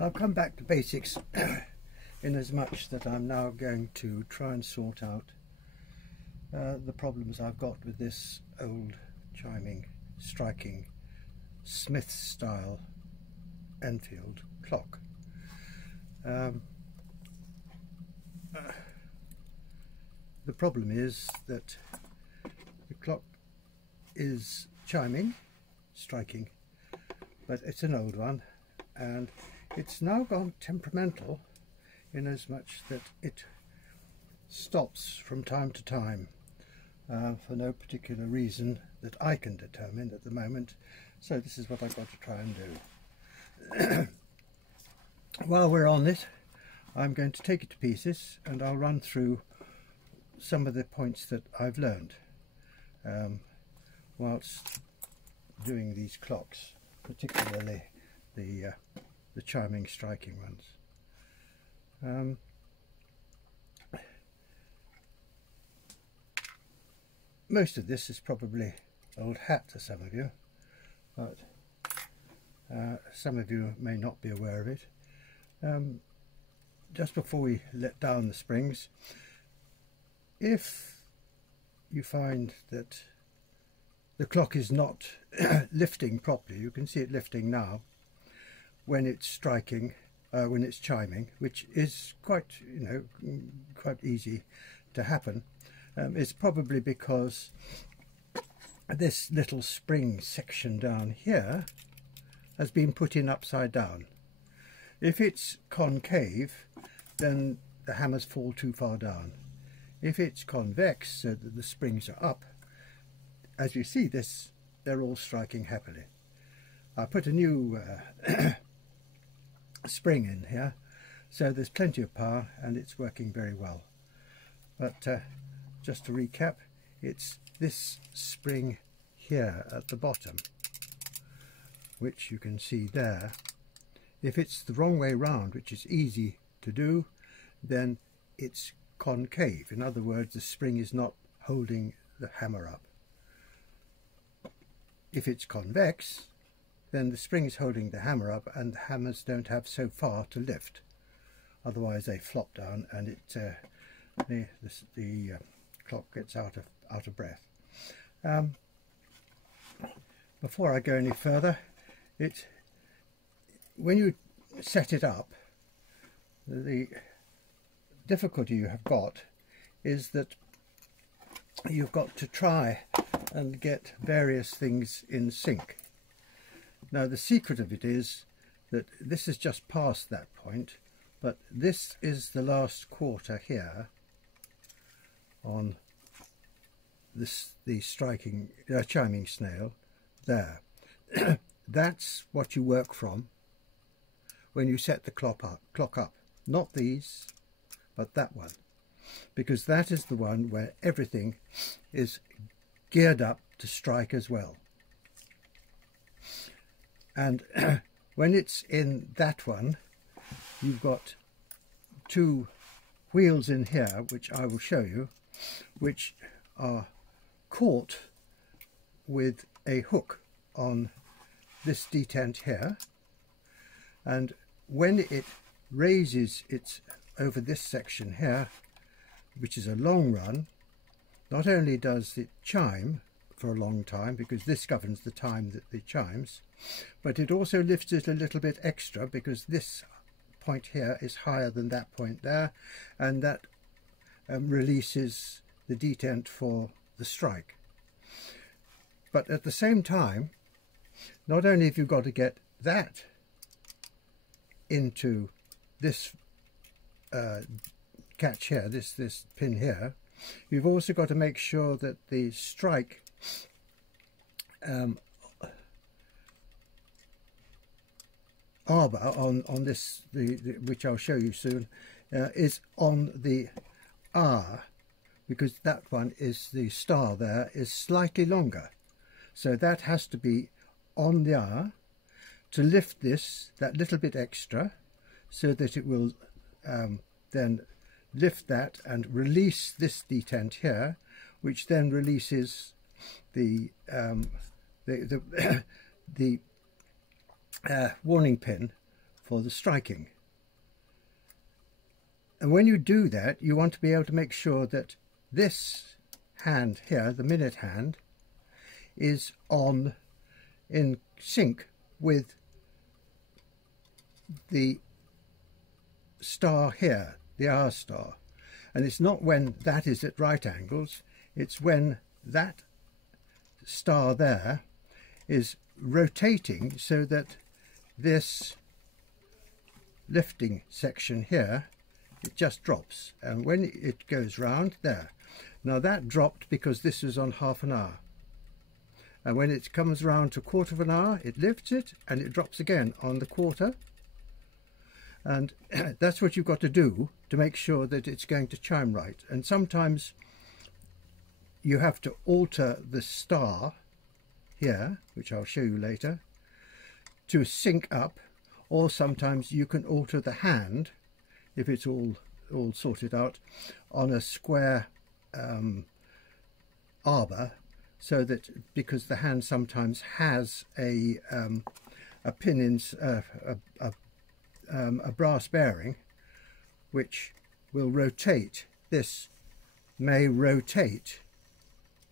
And I've come back to basics in as much that I'm now going to try and sort out the problems I've got with this old chiming, striking, Smiths style Enfield clock. The problem is that the clock is chiming, striking, but it's an old one, and it's now gone temperamental in as much that it stops from time to time for no particular reason that I can determine at the moment. So this is what I've got to try and do. While we're on it, I'm going to take it to pieces and I'll run through some of the points that I've learned whilst doing these clocks, particularly the chiming, striking ones. Most of this is probably old hat to some of you, but some of you may not be aware of it. Just before we let down the springs, if you find that the clock is not lifting properly, you can see it lifting now when it's striking, when it's chiming, which is quite, quite easy to happen. It's probably because this little spring section down here has been put in upside down. If it's concave, then the hammers fall too far down. If it's convex, so that the springs are up, as you see this, they're all striking happily. I put a new spring in here, so there's plenty of power and it's working very well. But just to recap, it's this spring here at the bottom, which you can see there. If it's the wrong way round, which is easy to do, then it's concave. In other words, the spring is not holding the hammer up. If it's convex, then the spring is holding the hammer up and the hammers don't have so far to lift. Otherwise they flop down and the clock gets out of breath. Before I go any further, when you set it up, the difficulty you have got is that you've got to try and get various things in sync. Now the secret of it is that this is just past that point, but this is the last quarter here on the chiming snail there. That's what you work from when you set the clock up. Not these, but that one, because that is the one where everything is geared up to strike as well. And when it's in that one, you've got two wheels in here, which I will show you, which are caught with a hook on this detent here, and when it raises its over this section here, which is a long run, not only does it chime for a long time, because this governs the time that it chimes, but it also lifts it a little bit extra because this point here is higher than that point there, and that releases the detent for the strike. But at the same time, not only have you got to get that into this catch here, this pin here, you've also got to make sure that the strike arbor on this, which I'll show you soon, is on the R, because that one is, the star there is slightly longer, so that has to be on the R to lift this that little bit extra, so that it will then lift that and release this detent here, which then releases the warning pin for the striking. And when you do that, you want to be able to make sure that this hand here, the minute hand, is in sync with the star here, the hour star. And it's not when that is at right angles, it's when that star there is rotating so that this lifting section here, it just drops, and when it goes round there, now that dropped because this was on half an hour, and when it comes round to quarter of an hour, it lifts it and it drops again on the quarter. And that's what you've got to do to make sure that it's going to chime right. And sometimes you have to alter the star here, which I'll show you later, to sync up, or sometimes you can alter the hand, if it's all sorted out, on a square arbor, so that, because the hand sometimes has a pin in a brass bearing which will rotate. This may rotate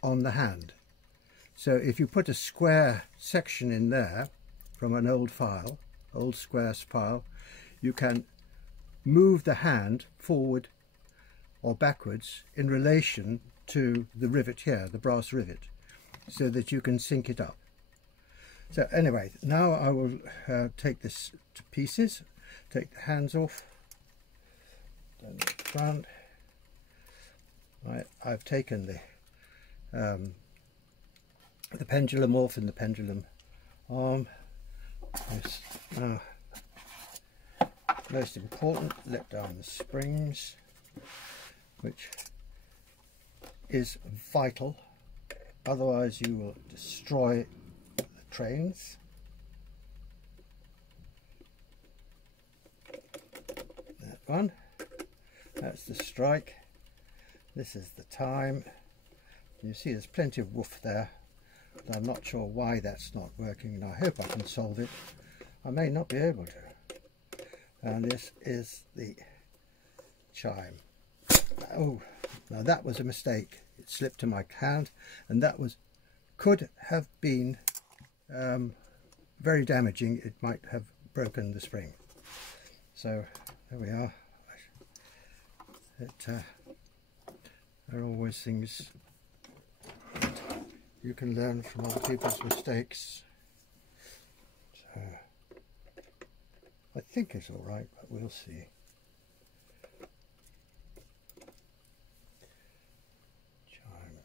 on the hand. So if you put a square section in there from an old file, old squares file, you can move the hand forward or backwards in relation to the rivet here, the brass rivet, so that you can sync it up. So anyway, now I will take this to pieces, take the hands off, down the front. I've taken the pendulum off and the pendulum arm. Now, most important, let down the springs, which is vital, otherwise you will destroy the trains. That one, that's the strike, this is the time. You see there's plenty of woof there, but I'm not sure why that's not working, and I hope I can solve it. I may not be able to. And this is the chime. Oh, now that was a mistake. It slipped in my hand, and that could have been very damaging. It might have broken the spring. So there we are. There are always things that you can learn from other people's mistakes. So I think it's all right, but we'll see. Chime.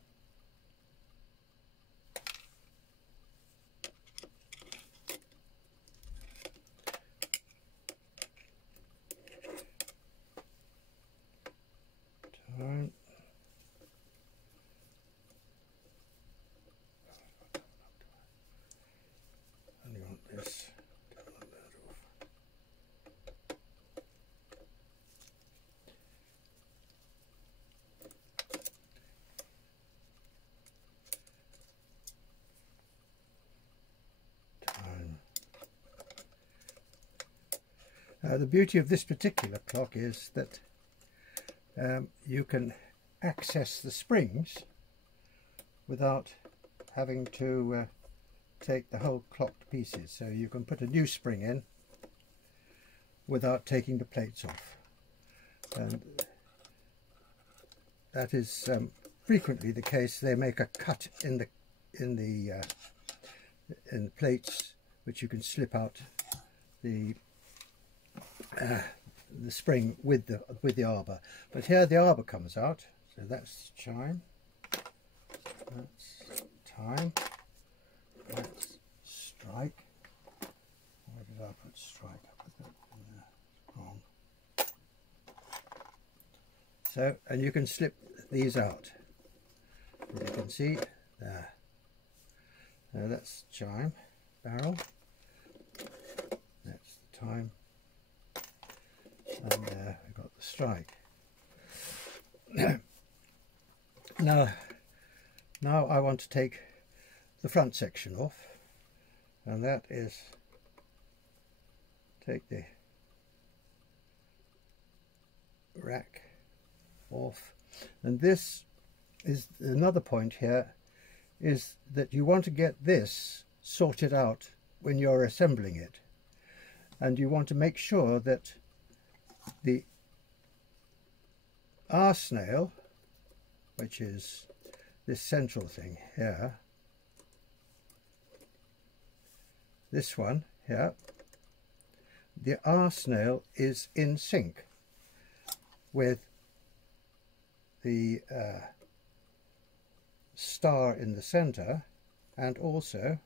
Time. And you want this. The beauty of this particular clock is that you can access the springs without having to take the whole clock to pieces. So you can put a new spring in without taking the plates off. And that is frequently the case. They make a cut in the plates, which you can slip out the spring with the arbor, but here the arbor comes out. So that's chime, that's time, that's strike. Where did I put strike? I put that in there. Wrong. So, and you can slip these out, as you can see there. Now that's chime barrel, that's the time. And we've got the strike. Now I want to take the front section off, and that is take the rack off. And this is another point here, is that you want to get this sorted out when you're assembling it, and you want to make sure that the snail, which is this central thing here, this one here, the snail is in sync with the star in the center, and also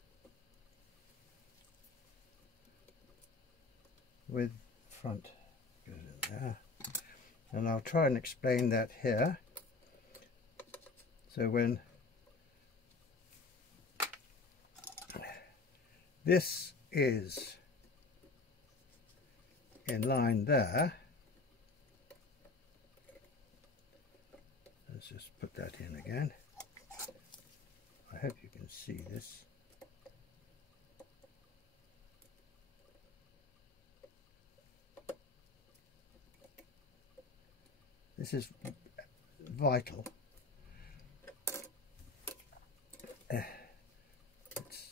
with front goes in there. And I'll try and explain that here. So when this is in line there, let's just put that in again. I hope you can see this. This is vital.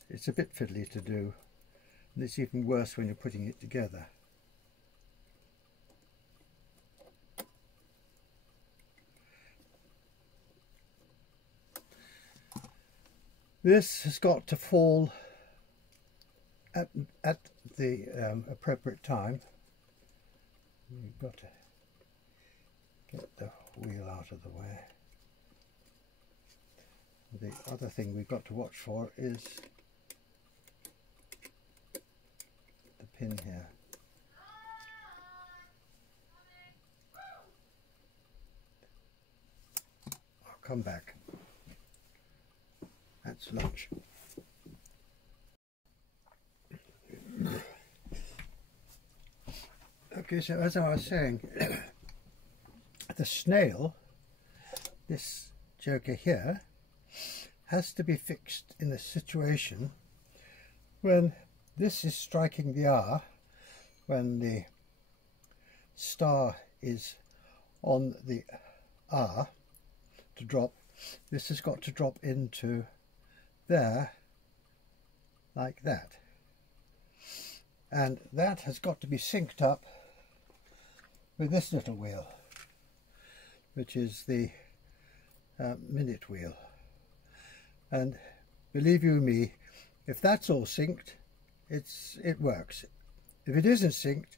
It's a bit fiddly to do, and it's even worse when you're putting it together. This has got to fall at the appropriate time. You've got to get the wheel out of the way. The other thing we've got to watch for is the pin here. I'll come back. That's lunch. Okay, so as I was saying, the snail, this joker here, has to be fixed in a situation when this is striking the R, when the star is on the R to drop. This has got to drop into there like that, and that has got to be synced up with this little wheel, which is the minute wheel. And believe you me, if that's all synced, it works. If it isn't synced,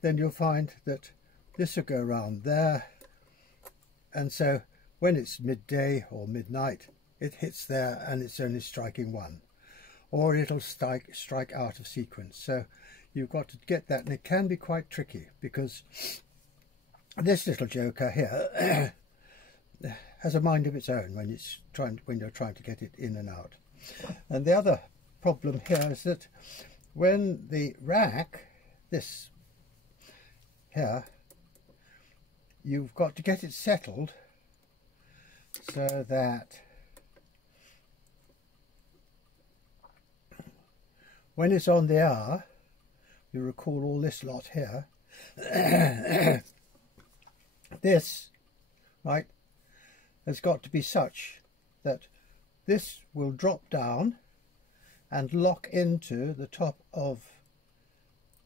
then you'll find that this will go around there, and so when it's midday or midnight, it hits there and it's only striking one, or it'll strike out of sequence. So you've got to get that, and it can be quite tricky because this little joker here has a mind of its own when you're trying to get it in and out. And the other problem here is that when the rack, this here, you've got to get it settled so that when it's on the R, you recall all this lot here, this, right, has got to be such that this will drop down and lock into the top of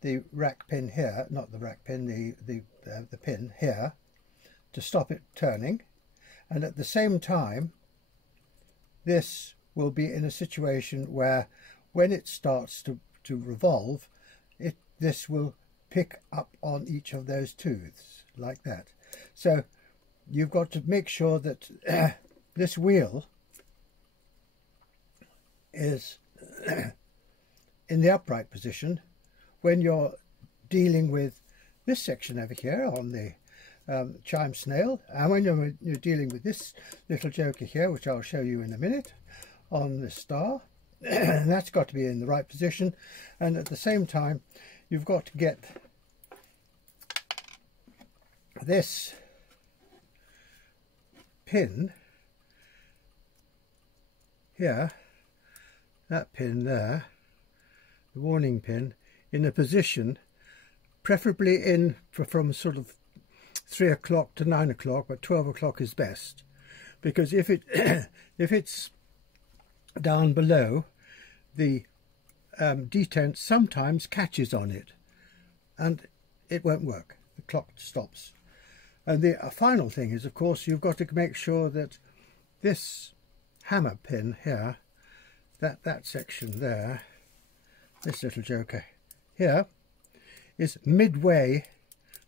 the rack pin here, not the rack pin, the pin here, to stop it turning. And at the same time, this will be in a situation where when it starts to revolve, this will pick up on each of those tooths like that. So you've got to make sure that this wheel is in the upright position when you're dealing with this section over here on the chime snail, and when you're dealing with this little joker here, which I'll show you in a minute, on the star. That's got to be in the right position, and at the same time you've got to get this pin here, that pin there, the warning pin, in a position preferably from sort of 3 o'clock to 9 o'clock, but 12 o'clock is best, because if it if it's down below, the detent sometimes catches on it and it won't work. The clock stops. And the final thing is, of course, you've got to make sure that this hammer pin here, that section there, this little joker here, is midway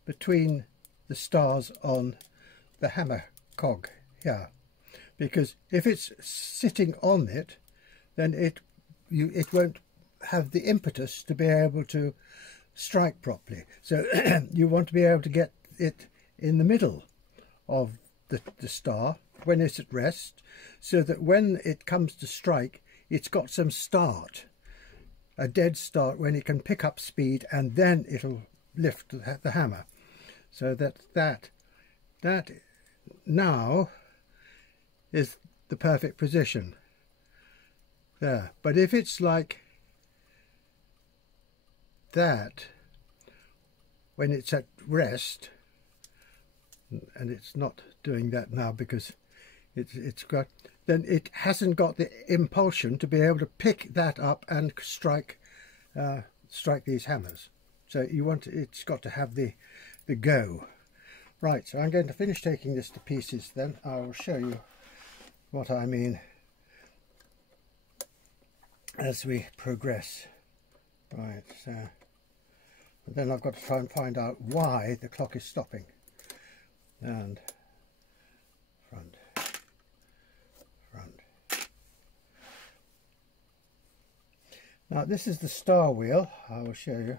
between the stars on the hammer cog here, because if it's sitting on it, then it won't have the impetus to be able to strike properly. So you want to be able to get it in the middle of the star when it's at rest, so that when it comes to strike, it's got some start, a dead start, when it can pick up speed, and then it'll lift the hammer. So that now is the perfect position there. But if it's like that when it's at rest, and it's not doing that now because it's got, then it hasn't got the impulsion to be able to pick that up and strike these hammers. So it's got to have the go. Right, so I'm going to finish taking this to pieces, then I will show you what I mean as we progress. Right, so then I've got to try and find out why the clock is stopping. And front. Now this is the star wheel. I will show you.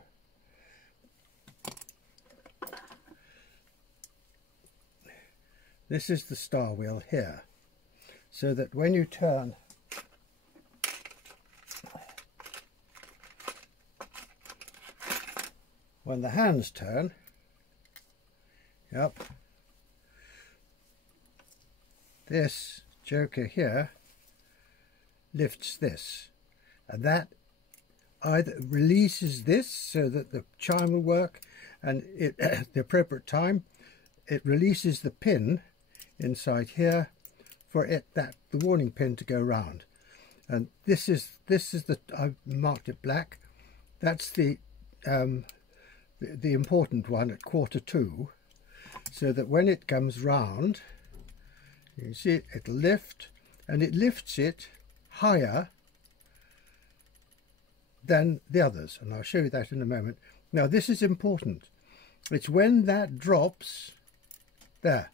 This is the star wheel here, so that when you turn when the hands turn, yep, this joker here lifts this, and that either releases this so that the chime will work, and at the appropriate time it releases the pin inside here for the warning pin to go round. And this is the, I've marked it black, that's the important one at 1/4 to, so that when it comes round, you can see it'll lift, and it lifts it higher than the others, and I'll show you that in a moment. Now this is important. It's when that drops there,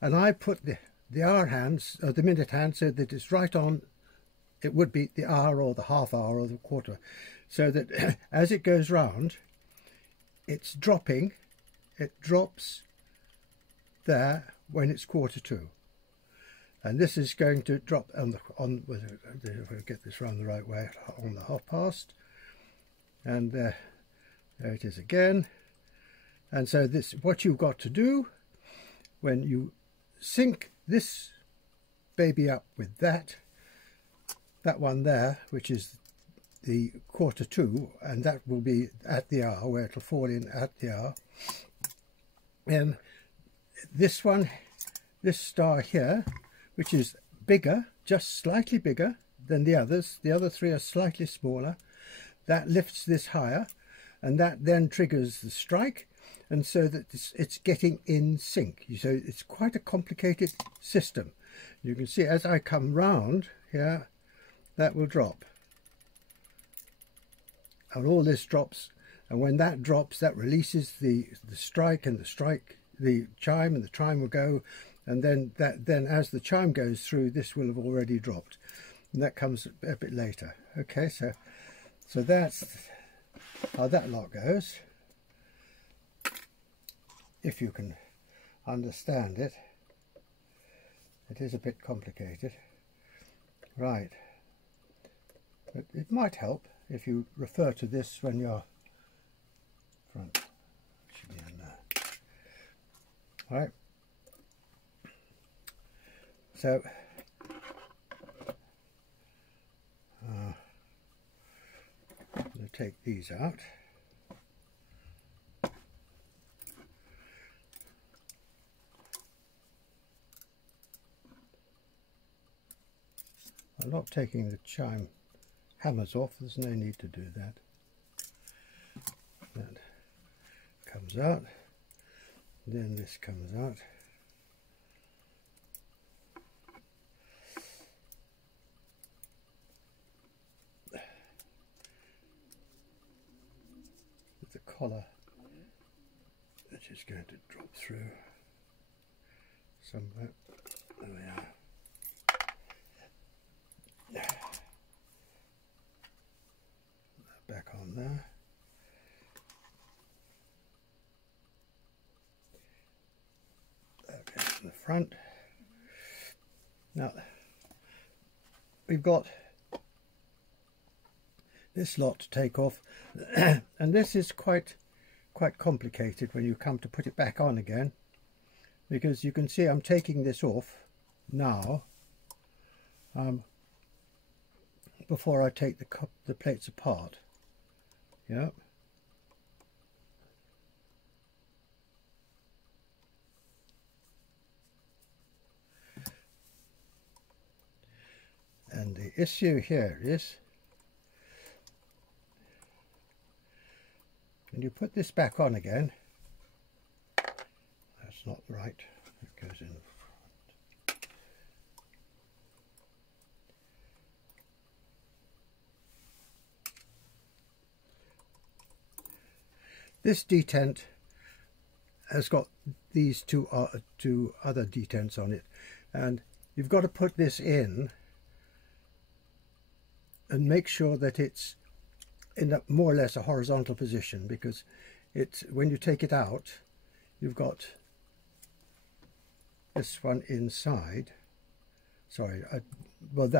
and I put the hour hands, or the minute hand, so that it's right on, it would be the hour or the half hour or the quarter, so that as it goes round, it's dropping, it drops there when it's 1/4 to. And this is going to drop if I get this round the right way, on the half past, and there it is again. And so this, what you've got to do when you sync this baby up with that one there, which is the 1/4 to, and that will be at the hour, where it'll fall in at the hour. And this one, this star here, which is bigger, just slightly bigger than the others, the other three are slightly smaller, that lifts this higher, and that then triggers the strike, and so that it's getting in sync. So it's quite a complicated system. You can see as I come round here, that will drop, and all this drops, and when that drops, that releases the strike, and the chime, and the chime will go, and then as the chime goes through, this will have already dropped, and that comes a bit later. Okay, so that's how that lot goes, if you can understand it. It is a bit complicated, right, but it might help if you refer to this when you're front. Should be in there. All right. So I'm going to take these out. I'm not taking the chime hammers off, there's no need to do that. That comes out, then this comes out. With the collar, which is going to drop through somewhere. There we are. Back on there. Okay, in the front. Now we've got this lot to take off, and this is quite complicated when you come to put it back on again, because you can see I'm taking this off now before I take the plates apart. Yeah. And the issue here is, when you put this back on again, that's not right, it goes in the front. This detent has got these two other detents on it, and you've got to put this in and make sure that it's in a more or less a horizontal position, because when you take it out, you've got this one inside. Sorry, well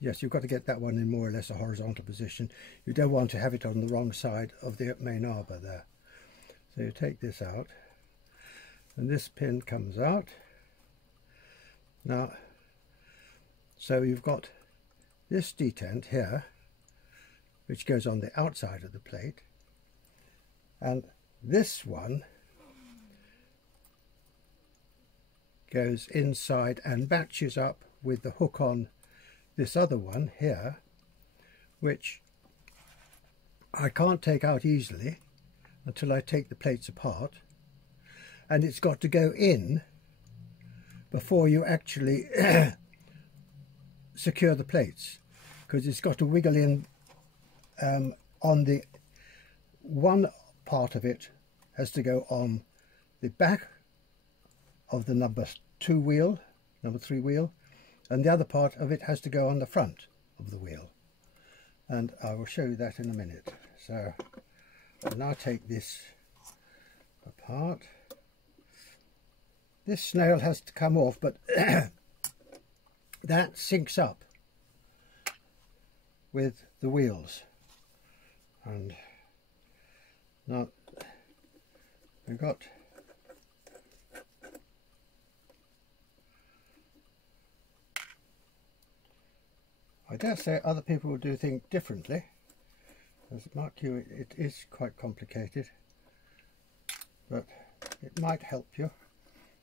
yes, you've got to get that one in more or less a horizontal position. You don't want to have it on the wrong side of the main arbor there. So you take this out, and this pin comes out. Now, so you've got this detent here, which goes on the outside of the plate, and this one goes inside and matches up with the hook on this other one here, which I can't take out easily until I take the plates apart, and it's got to go in before you actually secure the plates, because it's got to wiggle in on the one part of it has to go on the back of the number 3 wheel, and the other part of it has to go on the front of the wheel, and I will show you that in a minute. So I'll now take this apart. This snail has to come off, but that syncs up with the wheels, and now we've got I dare say other people will do things differently. As mark you, it is quite complicated, but it might help you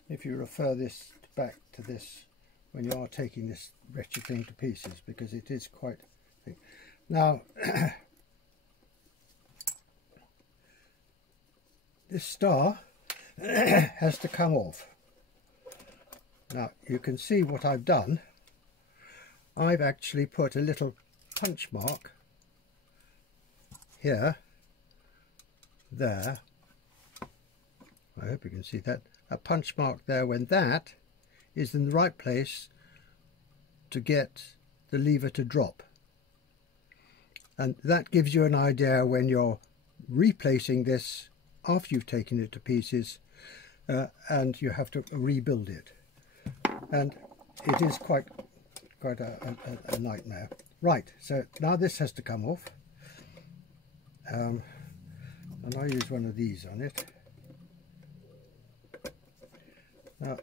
if you refer this back to this when you are taking this wretched thing to pieces, because it is quite thick. Now this star has to come off. Now you can see what I've done. I've actually put a little punch mark here, there, I hope you can see that, a punch mark there when that is in the right place to get the lever to drop. And that gives you an idea when you're replacing this after you've taken it to pieces and you have to rebuild it. And it is quite a nightmare. Right, so now this has to come off, and I use one of these on it. Now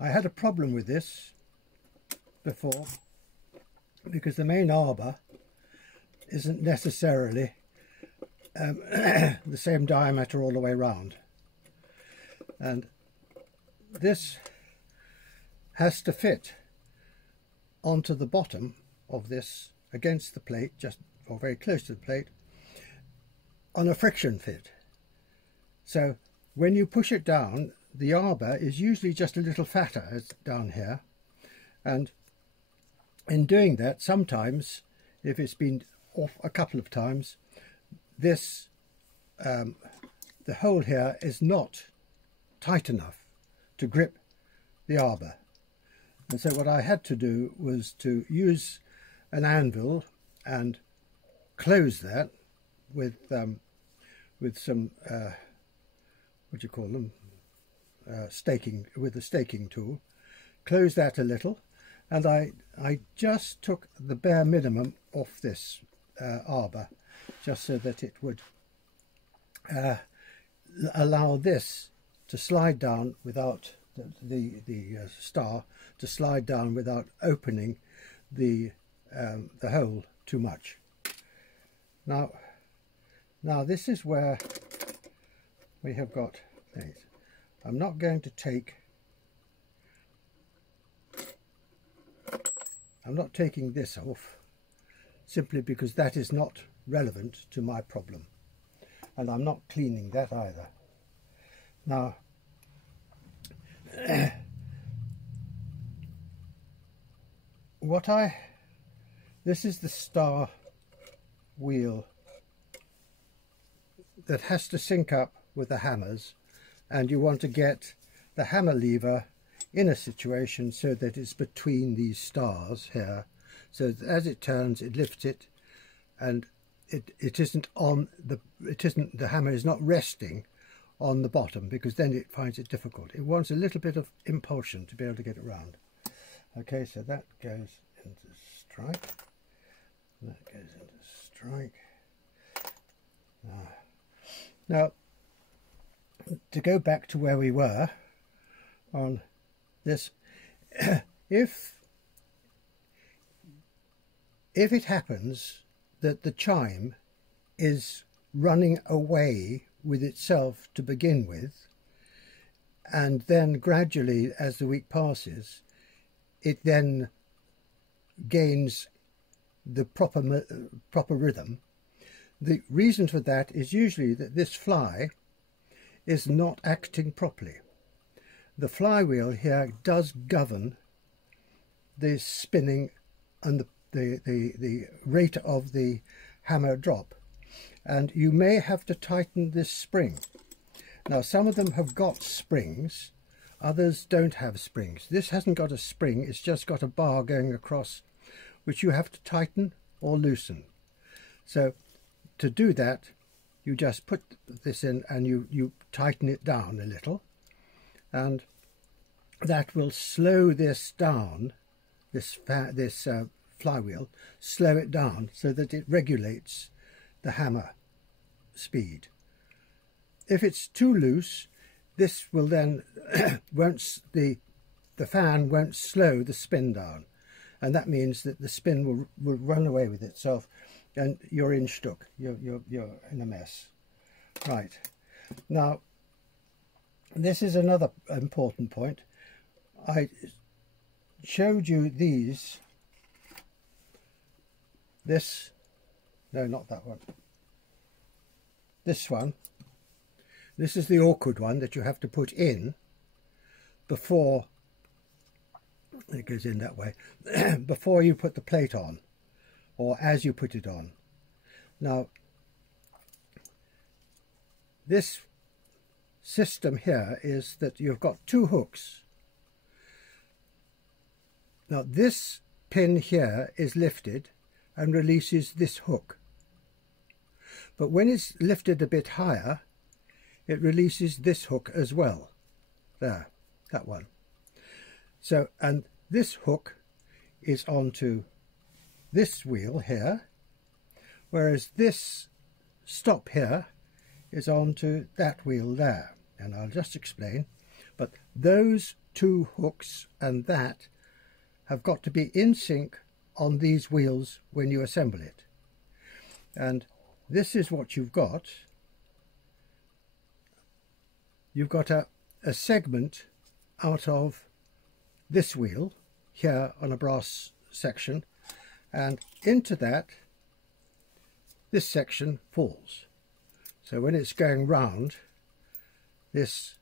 I had a problem with this before, because the main arbor isn't necessarily the same diameter all the way round, and this has to fit onto the bottom of this against the plate, just or very close to the plate, on a friction fit. So when you push it down, the arbor is usually just a little fatter as down here, and in doing that, sometimes if it's been off a couple of times, this the hole here is not tight enough to grip the arbor. And so what I had to do was to use an anvil and close that with some what do you call them, staking, with a staking tool. Close that a little, and I just took the bare minimum off this arbor, just so that it would allow this to slide down without the star to slide down without opening the hole too much. Now this is where we have got things. I'm not going to take, I'm not taking this off, simply because that is not relevant to my problem, and I'm not cleaning that either. Now this is the star wheel that has to sync up with the hammers, and you want to get the hammer lever in a situation so that it's between these stars here, so that as it turns it lifts it, and it isn't on the hammer is not resting on the bottom, because then it finds it difficult. It wants a little bit of impulsion to be able to get it round. Okay, so that goes into strike, that goes into strike. Now to go back to where we were on this, if it happens that the chime is running away with itself to begin with, and then gradually as the week passes it then gains the proper rhythm, the reason for that is usually that this fly is not acting properly. The flywheel here does govern the spinning and the rate of the hammer drop, and you may have to tighten this spring. Now some of them have got springs, others don't have springs. This hasn't got a spring, it's just got a bar going across which you have to tighten or loosen. So to do that you just put this in and you tighten it down a little, and that will slow this down, this flywheel, slow it down so that it regulates the hammer speed. If it's too loose, this will then the fan won't slow the spin down, and that means that the spin will run away with itself, and you're in stuck. You're in a mess. Right, now this is another important point. I showed you no, not that one, this one. This is the awkward one that you have to put in before it goes in that way, before you put the plate on, or as you put it on. Now this system here is that you've got two hooks. Now this pin here is lifted and releases this hook, but when it's lifted a bit higher it releases this hook as well. There, that one. So, and this hook is onto this wheel here, whereas this stop here is onto that wheel there. And I'll just explain. But those two hooks and that have got to be in sync on these wheels when you assemble it. And this is what you've got. You've got a segment out of this wheel here on a brass section, and into that this section falls. So when it's going round, this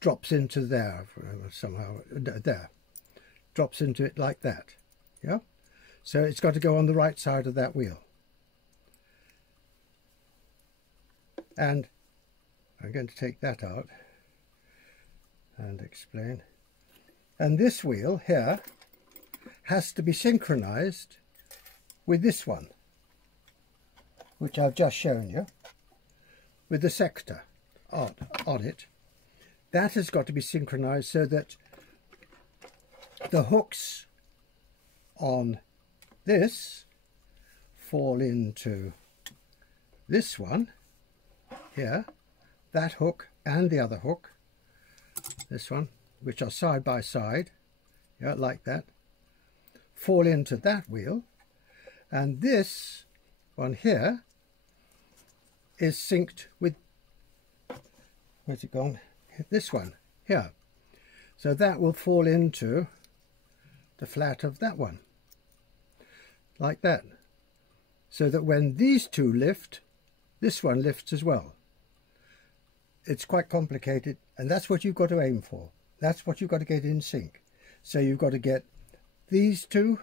drops into there somehow, there, drops into it like that. Yeah, so it's got to go on the right side of that wheel. And I'm going to take that out and explain. And this wheel here has to be synchronized with this one, which I've just shown you, with the sector on it. That has got to be synchronized so that the hooks on this fall into this one here, that hook and the other hook, this one, which are side by side, yeah, like that, fall into that wheel, and this one here is synced with, where's it gone, this one here, so that will fall into the flat of that one, like that, so that when these two lift, this one lifts as well. It's quite complicated, and that's what you've got to aim for. That's what you've got to get in sync. So you've got to get these two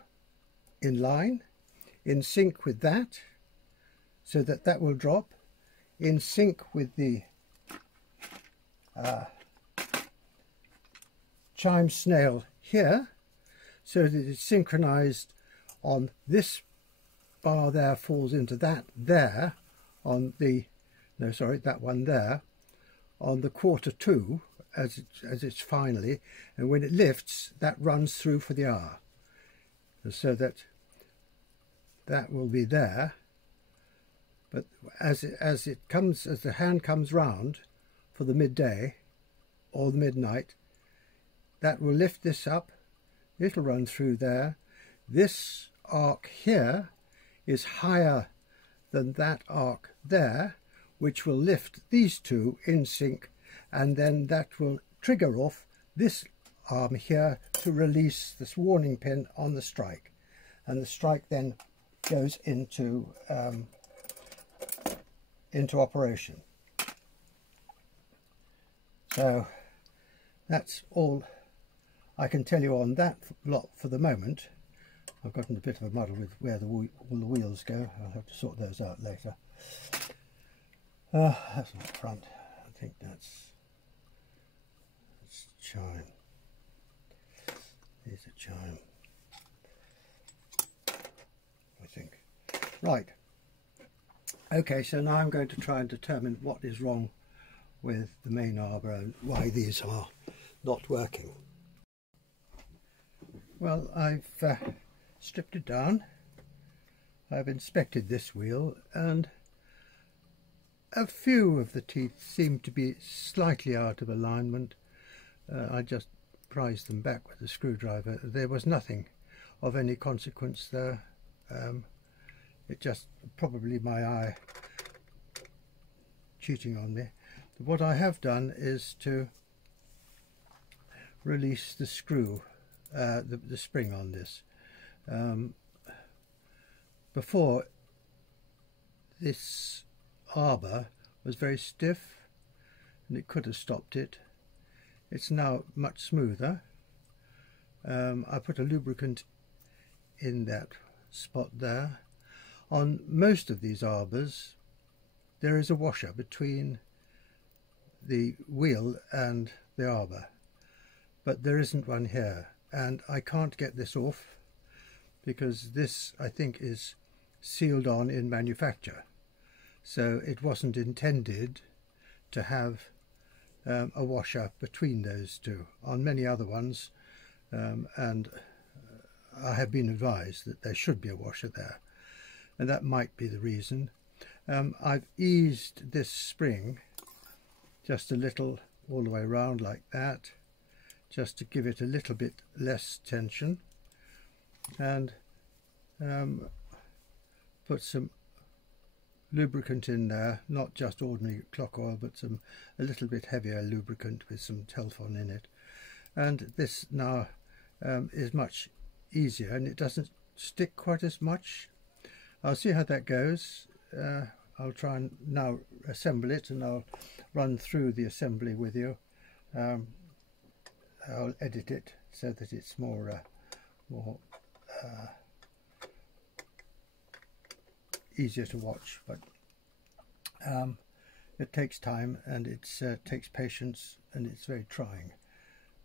in line, in sync with that, so that that will drop, in sync with the chime snail here, so that it's synchronized on this bar there falls into that there on the, no sorry, that one there on the 1/4 as it's finally, and when it lifts that runs through for the hour, so that that will be there. But as the hand comes round for the midday or the midnight, that will lift this up, it'll run through there. This arc here is higher than that arc there, which will lift these two in sync, and then that will trigger off this arm here to release this warning pin on the strike, and the strike then goes into operation. So that's all I can tell you on that lot for the moment. I've gotten a bit of a muddle with where all the wheels go. I'll have to sort those out later. That's not front. I think that's chime. Here's a chime, I think. Right. Okay, so now I'm going to try and determine what is wrong with the main arbor and why these are not working. Well, I've stripped it down. I've inspected this wheel, and a few of the teeth seem to be slightly out of alignment. I just prized them back with a screwdriver. There was nothing of any consequence there. It just, probably my eye cheating on me. What I have done is to release the screw, the spring on this. Before, this arbor was very stiff and it could have stopped it. It's now much smoother. I put a lubricant in that spot there. On most of these arbors there is a washer between the wheel and the arbor, but there isn't one here, and I can't get this off because this, I think, is sealed on in manufacture, so it wasn't intended to have a washer between those two. On many other ones, and I have been advised that there should be a washer there, and that might be the reason. I've eased this spring just a little all the way around like that, just to give it a little bit less tension, and put some lubricant in there, not just ordinary clock oil, but a little bit heavier lubricant with some Telfon in it, and this now is much easier, and it doesn't stick quite as much. I'll see how that goes. I'll try and now assemble it, and I'll run through the assembly with you. I'll edit it so that it's more easier to watch, but it takes time, and it takes patience, and it's very trying,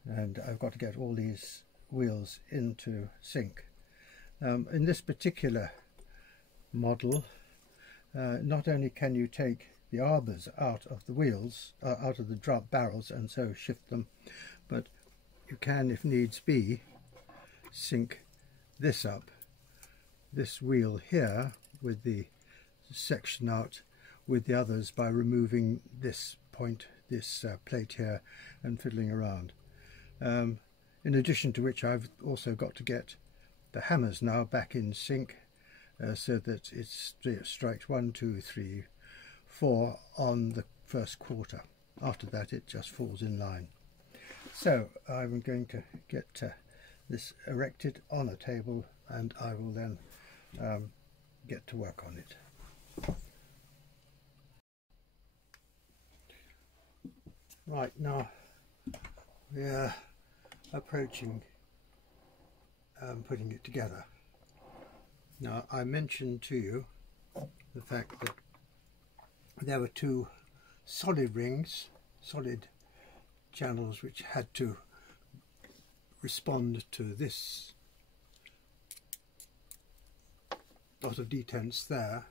and I've got to get all these wheels into sync. In this particular model, not only can you take the arbors out of the wheels, out of the drum barrels, and so shift them, but you can, if needs be, sync this up, this wheel here with the section out with the others by removing this point, this plate here, and fiddling around. In addition to which, I've also got to get the hammers now back in sync, so that it strikes 1, 2, 3, 4 on the first quarter. After that it just falls in line. So I'm going to get this erected on a table, and I will then get to work on it. Right, now we are approaching putting it together. Now, I mentioned to you the fact that there were two solid rings, solid channels, which had to respond to this lot of detents there,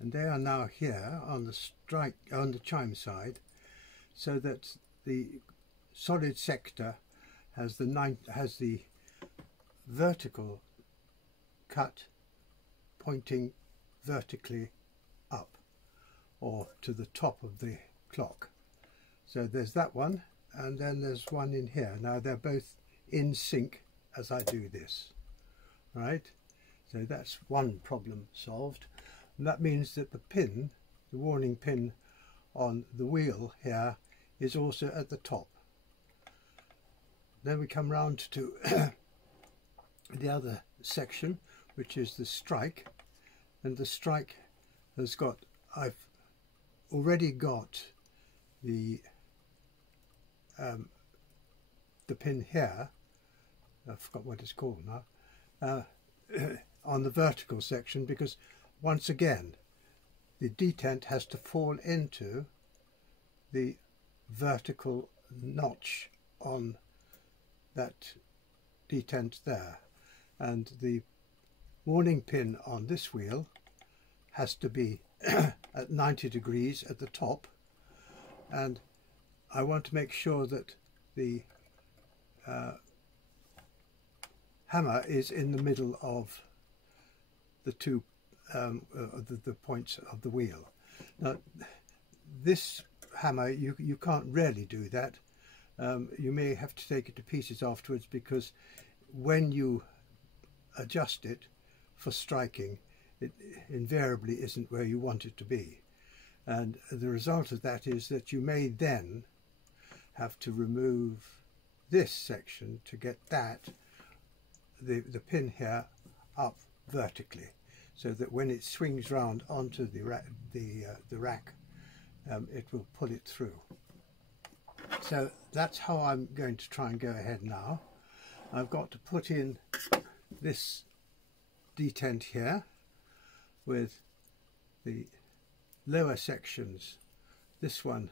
and they are now here on the chime side, so that the solid sector has the vertical cut pointing vertically up, or to the top of the clock. So there's that one, and then there's one in here. Now they're both in sync as I do this, right? So that's one problem solved, and that means that the pin, the warning pin on the wheel here, is also at the top. Then we come round to the other section, which is the strike, and the strike has got, I've already got the pin here, I forgot what it's called now, on the vertical section, because once again the detent has to fall into the vertical notch on that detent there, and the warning pin on this wheel has to be at 90 degrees at the top, and I want to make sure that the hammer is in the middle of the two the points of the wheel. Now this hammer, you can't really do that. You may have to take it to pieces afterwards, because when you adjust it for striking, it invariably isn't where you want it to be, and the result of that is that you may then have to remove this section to get the pin here up vertically, so that when it swings round onto the rack, it will pull it through. So that's how I'm going to try and go ahead now. I've got to put in this detent here with the lower sections, this one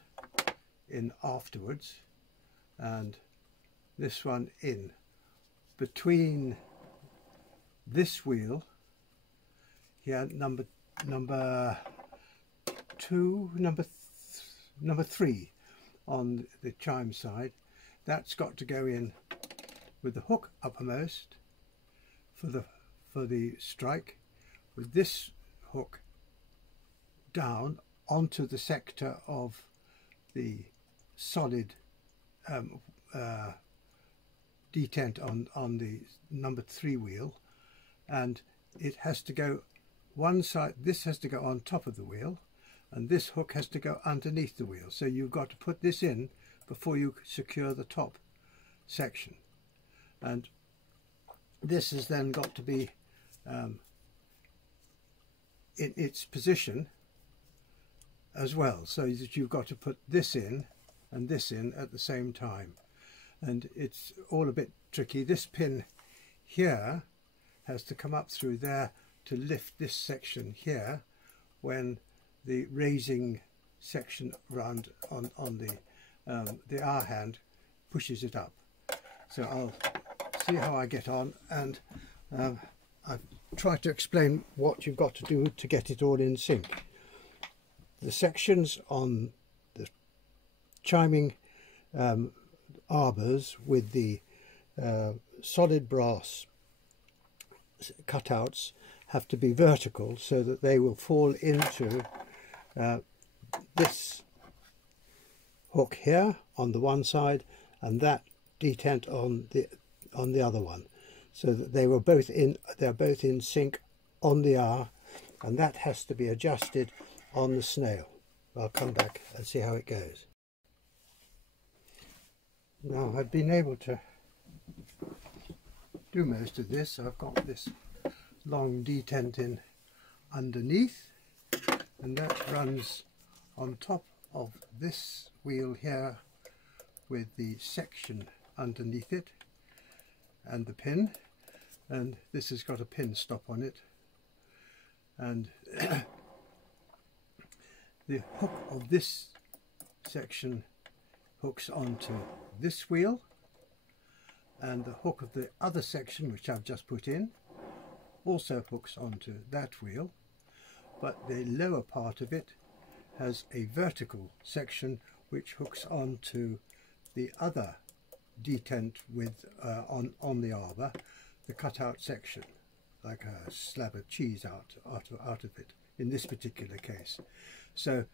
in afterwards, and this one in between this wheel here, number 3 on the chime side. That's got to go in with the hook uppermost for the strike, with this hook down onto the sector of the solid detent on the number 3 wheel, and it has to go one side. This has to go on top of the wheel, and this hook has to go underneath the wheel. So you've got to put this in before you secure the top section, and this has then got to be in its position as well, so that you've got to put this in and this in at the same time, and it's all a bit tricky. This pin here has to come up through there to lift this section here when the raising section round on the hour hand pushes it up. So I'll see how I get on, and I've tried to explain what you've got to do to get it all in sync. The sections on the chiming arbors with the solid brass cutouts have to be vertical so that they will fall into this hook here on the one side and that detent on the other one, so that they're both in sync on the hour, and that has to be adjusted on the snail. I'll come back and see how it goes. Now I've been able to do most of this. I've got this long detent in underneath, and that runs on top of this wheel here with the section underneath it and the pin, and this has got a pin stop on it, and the hook of this section hooks onto this wheel, and the hook of the other section, which I've just put in, also hooks onto that wheel, but the lower part of it has a vertical section which hooks onto the other detent with on the arbor, the cutout section, like a slab of cheese out of it in this particular case. So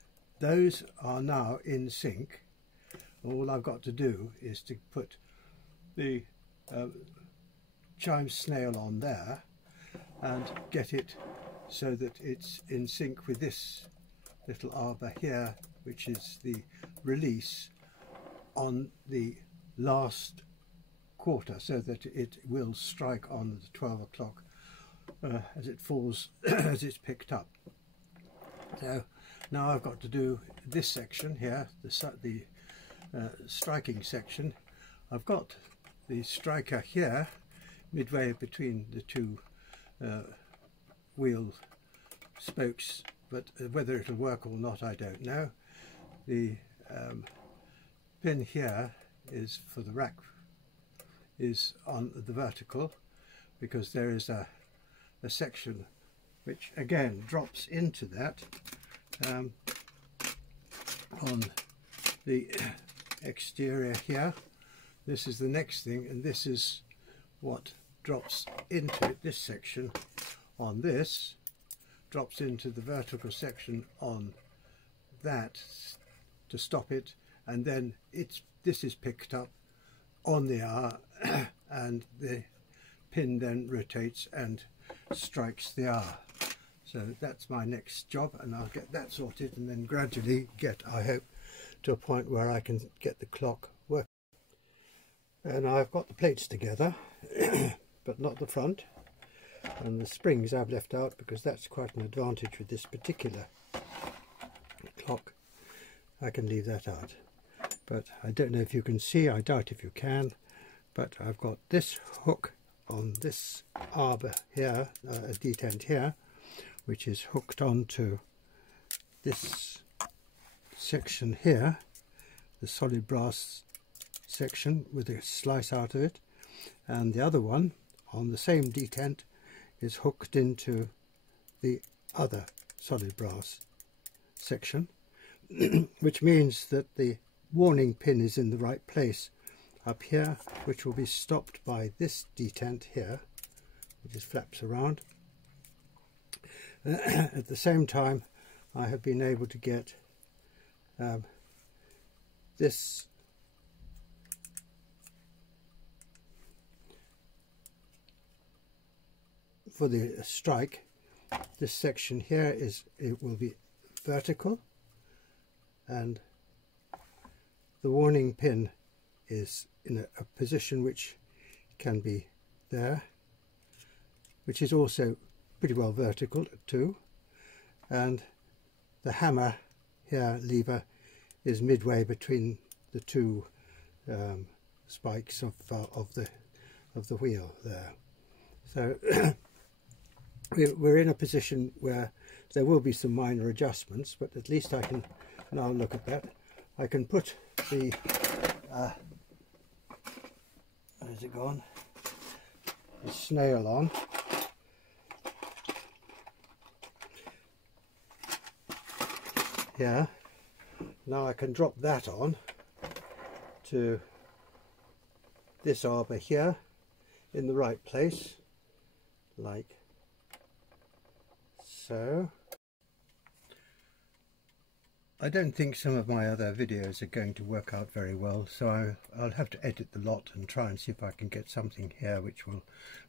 those are now in sync. All I've got to do is to put the chime snail on there and get it so that it's in sync with this little arbor here, which is the release on the last quarter, so that it will strike on the 12 o'clock as it falls, as it's picked up. So now I've got to do this section here, the striking section. I've got the striker here midway between the two wheel spokes, but whether it'll work or not I don't know. The pin here is for the rack, is on the vertical, because there is a section which again drops into that on the exterior here. This is the next thing, and this is what drops into it. This section on this drops into the vertical section on that to stop it, and then this is picked up on the hour and the pin then rotates and strikes the hour. So that's my next job, and I'll get that sorted and then gradually get, I hope, to a point where I can get the clock working. And I've got the plates together but not the front, and the springs I've left out because that's quite an advantage with this particular clock. I can leave that out, but I don't know if you can see, I doubt if you can, but I've got this hook on this arbor here, a detent here, which is hooked onto this section here, the solid brass section with a slice out of it, and the other one on the same detent is hooked into the other solid brass section, which means that the warning pin is in the right place up here, which will be stopped by this detent here, which just flaps around. At the same time, I have been able to get this for the strike. This section here it will be vertical, and the warning pin is in a position which can be there, which is also pretty well vertical too, and the hammer here lever is midway between the two spikes of the wheel there. So we're in a position where there will be some minor adjustments, but at least I can now look at that. I can put the where's it gone? The Snail on. Here. Now I can drop that on to this arbor here in the right place, like so. I don't think some of my other videos are going to work out very well, so I'll have to edit the lot and try and see if I can get something here which will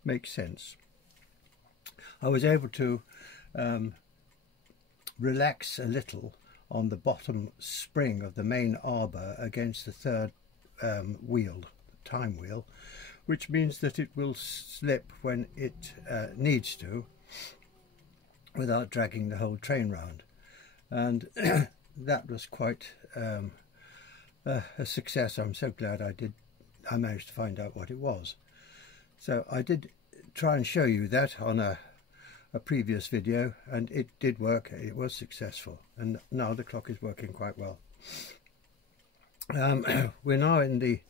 make sense. I was able to relax a little on the bottom spring of the main arbor against the third wheel, the time wheel, which means that it will slip when it needs to without dragging the whole train round. And that was quite a success. I'm so glad I managed to find out what it was. So I did try and show you that on a previous video, and it did work. It was successful, and now the clock is working quite well. We're now in the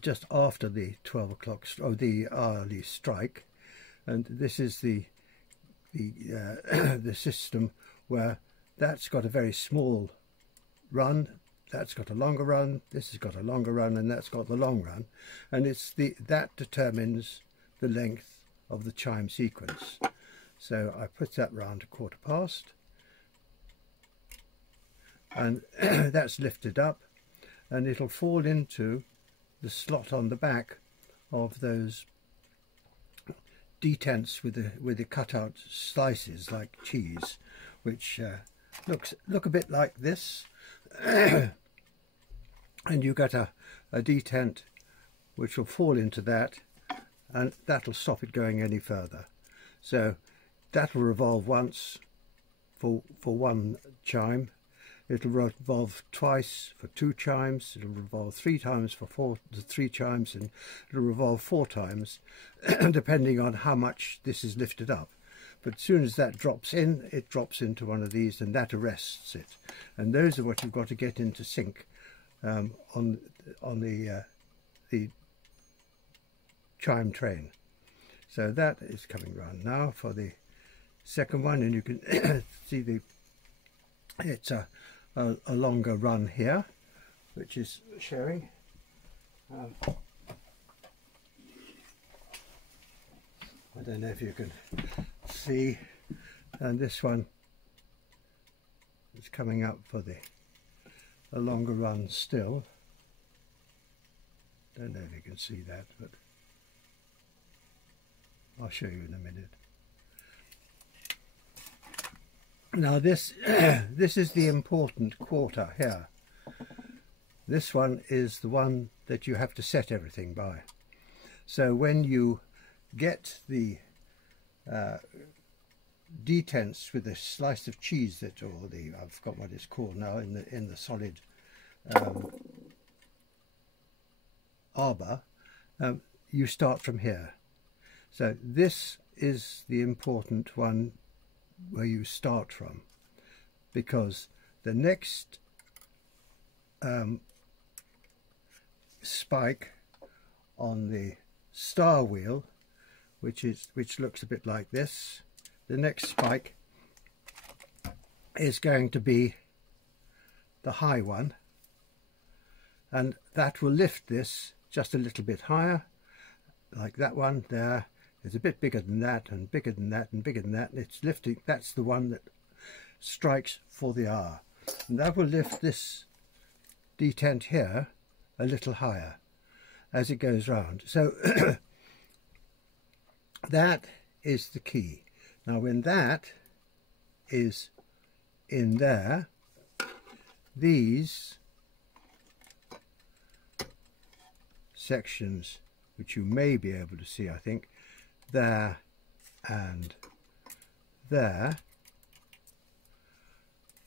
just after the 12 o'clock or the early strike, and this is the system where that's got a very small run, that's got a longer run, this has got a longer run, and that's got the long run, and it's that determines the length of the chime sequence. So I put that round 1/4 past, and that's lifted up, and it'll fall into the slot on the back of those detents with the cut out slices like cheese, which look a bit like this. And you got a detent which will fall into that, and that'll stop it going any further. So that will revolve once for one chime, it'll revolve twice for 2 chimes, it'll revolve 3 times for 3 chimes, and it'll revolve 4 times depending on how much this is lifted up. But as soon as that drops in, it drops into one of these, and that arrests it. And those are what you've got to get into sync on the chime train. So that is coming round now for the second one, and you can see it's a longer run here, which is showing. I don't know if you can see, and this one is coming up for a longer run still. Don't know if you can see that, but I'll show you in a minute. Now this is the important quarter here. This one is the one that you have to set everything by. So when you get the detents with a slice of cheese that, or I've forgotten what it's called now, in the solid arbor, you start from here. So this is the important one where you start from, because the next spike on the star wheel, which looks a bit like this, the next spike is going to be the high one, and that will lift this just a little bit higher, like that one there. It's a bit bigger than that, and bigger than that, and bigger than that, and it's lifting. That's the one that strikes for the hour, and that will lift this detent here a little higher as it goes round. So that is the key. Now when that is in there, these sections which you may be able to see, I think, there and there,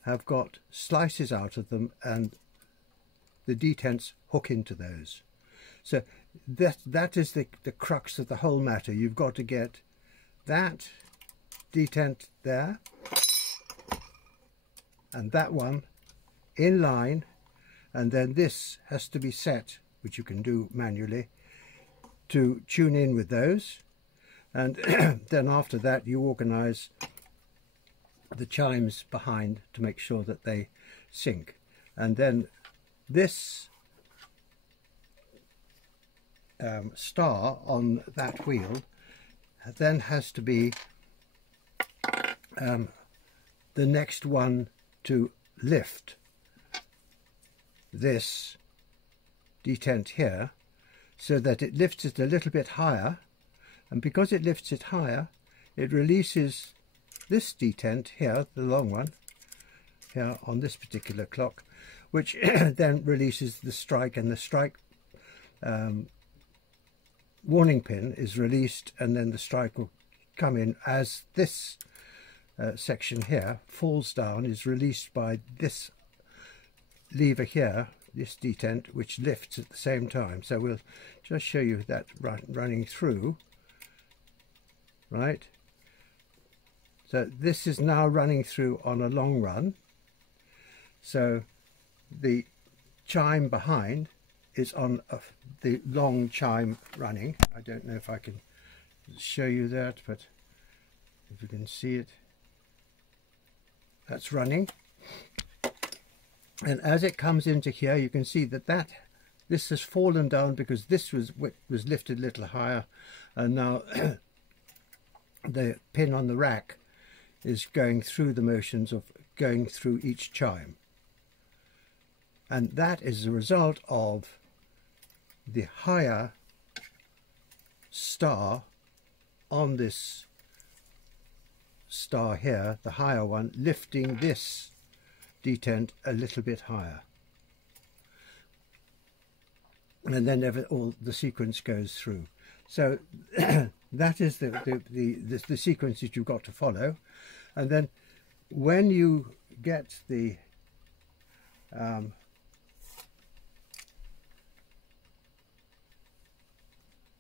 have got slices out of them, and the detents hook into those. So that is the crux of the whole matter. You've got to get that detent there and that one in line, and then this has to be set, which you can do manually, to tune in with those. And then after that you organize the chimes behind to make sure that they sync. And then this star on that wheel then has to be the next one to lift this detent here, so that it lifts it a little bit higher, and because it lifts it higher, it releases this detent here, the long one here on this particular clock, which then releases the strike, and the strike warning pin is released, and then the strike will come in as this section here falls down, is released by this lever here, this detent, which lifts at the same time. So we'll just show you that running through, right? So this is now running through on a long run. So the chime behind is on the long chime running. I don't know if I can show you that, but if you can see it, that's running. And as it comes into here, you can see that this has fallen down because this was lifted a little higher, and now the pin on the rack is going through the motions of going through each chime, and that is the result of the higher star on this star here, the higher one, lifting this detent a little bit higher, and then all the sequence goes through. So that is the sequence that you've got to follow. And then when you get the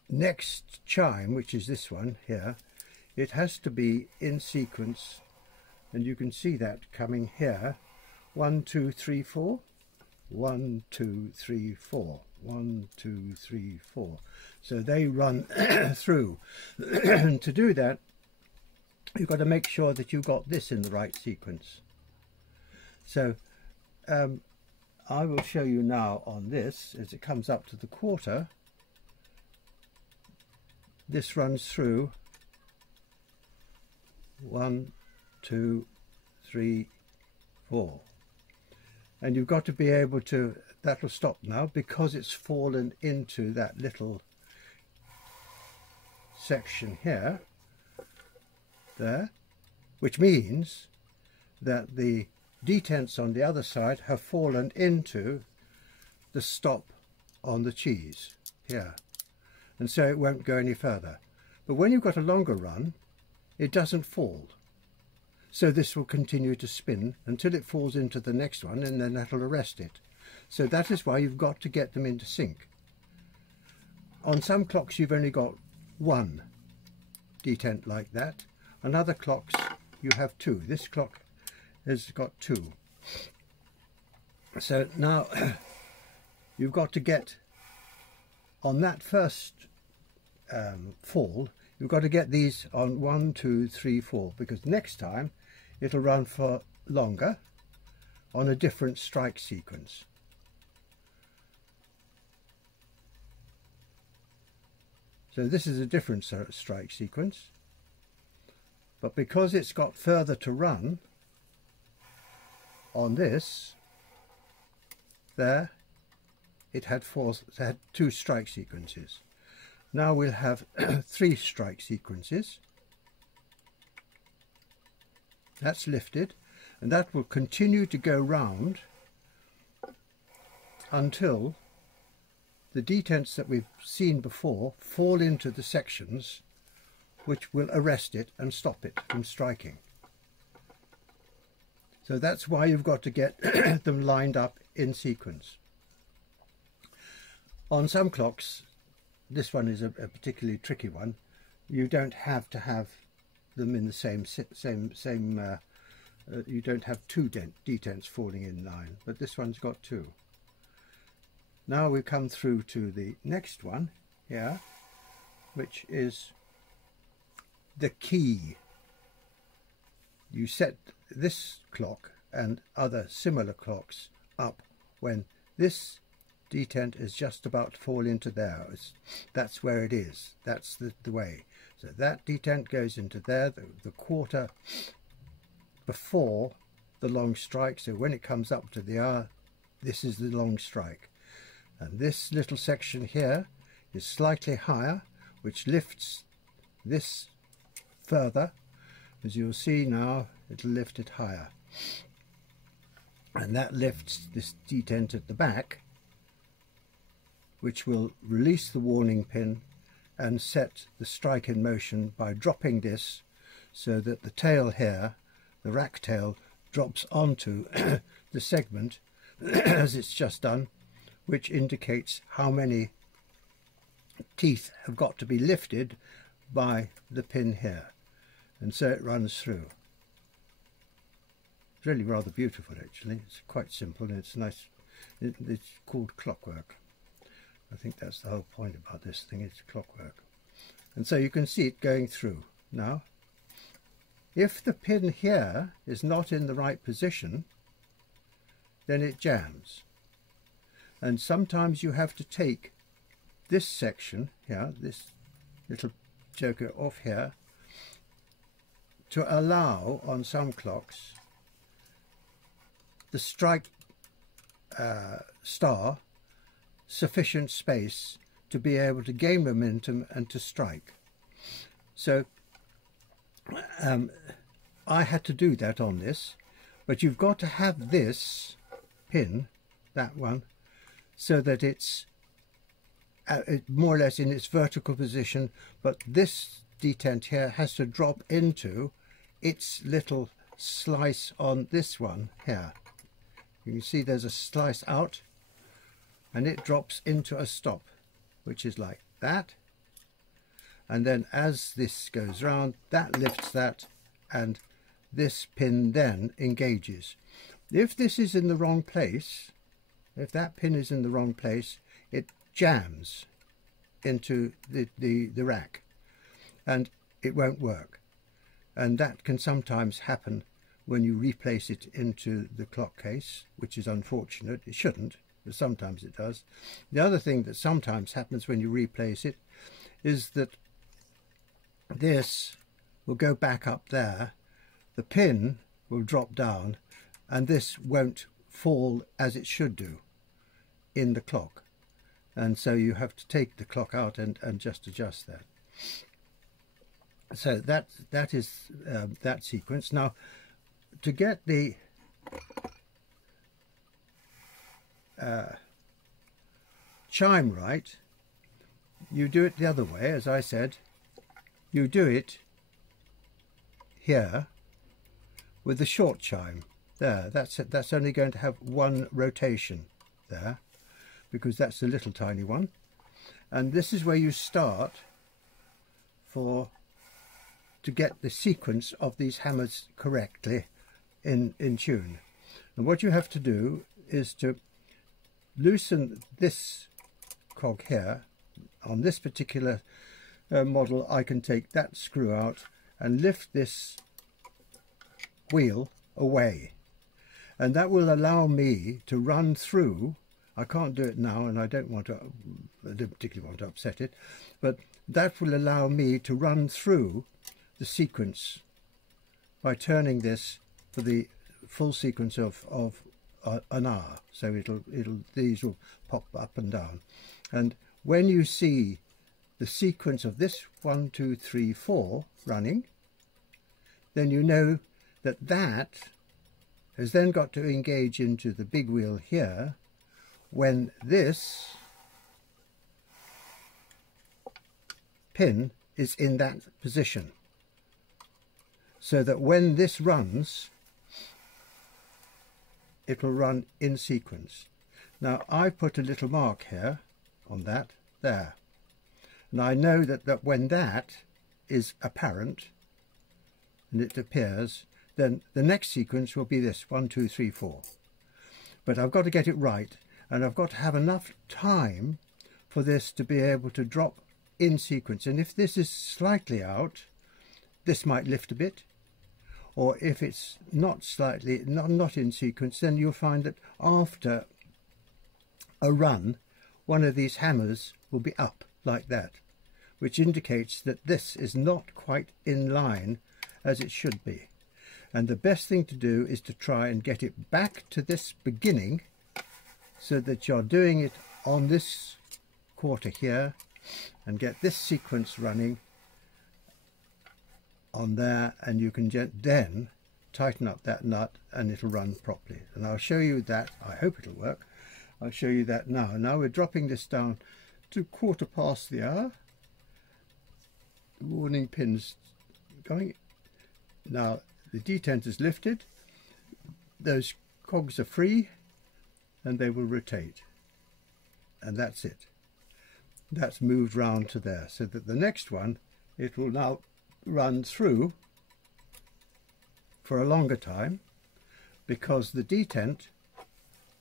next chime, which is this one here, it has to be in sequence, and you can see that coming here. 1 2 3 4, 1 2 3 4, 1 2 3 4. So they run through. To do that, you've got to make sure that you've got this in the right sequence. So I will show you now on this, as it comes up to the quarter, this runs through 1 2 3 4. And you've got to be able to, that'll stop now because it's fallen into that little section here, there, which means that the detents on the other side have fallen into the stop on the cheese here, and so it won't go any further. But when you've got a longer run, it doesn't fall. So this will continue to spin until it falls into the next one, and then that'll arrest it. So that is why you've got to get them into sync. On some clocks you've only got one detent like that. On other clocks you have two. This clock has got two. So now you've got to get on that first fall, you've got to get these on 1 2 3 4, because next time it'll run for longer on a different strike sequence. So this is a different strike sequence, but because it's got further to run on this, there it had two strike sequences. Now we'll have 3 strike sequences. That's lifted, and that will continue to go round until the detents that we've seen before fall into the sections which will arrest it and stop it from striking. So that's why you've got to get them lined up in sequence. On some clocks, this one is a particularly tricky one, you don't have to have them in the same you don't have two detents falling in line, but this one's got two. Now we come through to the next one here, which is the key. You set this clock and other similar clocks up when this detent is just about to fall into there. That's where it is. That's the way. So that detent goes into there, the quarter before the long strike. So when it comes up to the hour, this is the long strike. And this little section here is slightly higher, which lifts this further. As you'll see now, it'll lift it higher. And that lifts this detent at the back, which will release the warning pin and set the strike in motion by dropping this so that the tail here, the rack tail, drops onto the segment as it's just done, which indicates how many teeth have got to be lifted by the pin here. And so it runs through. It's really rather beautiful actually. It's quite simple and it's nice. It's called clockwork. I think that's the whole point about this thing, it's clockwork. And so you can see it going through. Now, if the pin here is not in the right position, then it jams. And sometimes you have to take this section here, this little joker off here, to allow, on some clocks, the strike star sufficient space to be able to gain momentum and to strike. So I had to do that on this, but you've got to have this pin, that one, so that it's more or less in its vertical position, but this detent here has to drop into its little slice on this one here. You can see there's a slice out and it drops into a stop, which is like that. And then as this goes round, that lifts that and this pin then engages. If this is in the wrong place, if that pin is in the wrong place, it jams into the rack and it won't work. And that can sometimes happen when you replace it into the clock case, which is unfortunate. It shouldn't, but sometimes it does. The other thing that sometimes happens when you replace it is that this will go back up there, the pin will drop down, and this won't fall as it should do in the clock. And so you have to take the clock out and just adjust that. So that is that sequence. Now, to get the chime right, you do it the other way, as I said. You do it here with the short chime. There, that's only going to have one rotation there, because that's a little tiny one. And this is where you start to get the sequence of these hammers correctly in tune. And what you have to do is to loosen this cog here. On this particular model, I can take that screw out and lift this wheel away, and that will allow me to run through. I can't do it now, and I don't particularly want to upset it, but that will allow me to run through the sequence by turning this for the full sequence of an hour. So these will pop up and down, and when you see the sequence of this 1, 2, 3, 4 running, then you know that that has then got to engage into the big wheel here when this pin is in that position, so that when this runs, it will run in sequence. Now I put a little mark here on that, there, and I know that when that is apparent and it appears, then the next sequence will be this 1, 2, 3, 4. But I've got to get it right, and I've got to have enough time for this to be able to drop in sequence. And if this is slightly out, this might lift a bit, or if it's not in sequence, then you'll find that after a run, one of these hammers will be up like that, which indicates that this is not quite in line as it should be. And the best thing to do is to try and get it back to this beginning, so that you're doing it on this quarter here, and get this sequence running on there, and you can then tighten up that nut and it'll run properly. And I'll show you that. I hope it'll work. I'll show you that now. Now we're dropping this down to 1/4 the hour. The warning pin's going. Now the detent is lifted, those cogs are free, and they will rotate, and that's it. That's moved round to there, so that the next one, it will now run through for a longer time, because the detent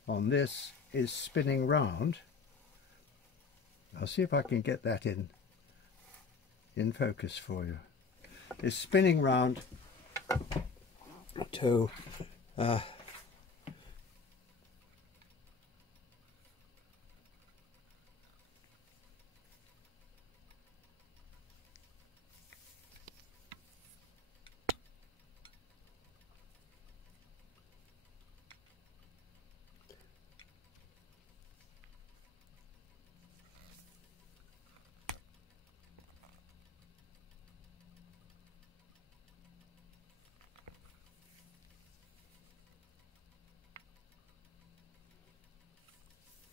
on this is spinning round. I'll see if I can get that in focus for you. It's spinning round to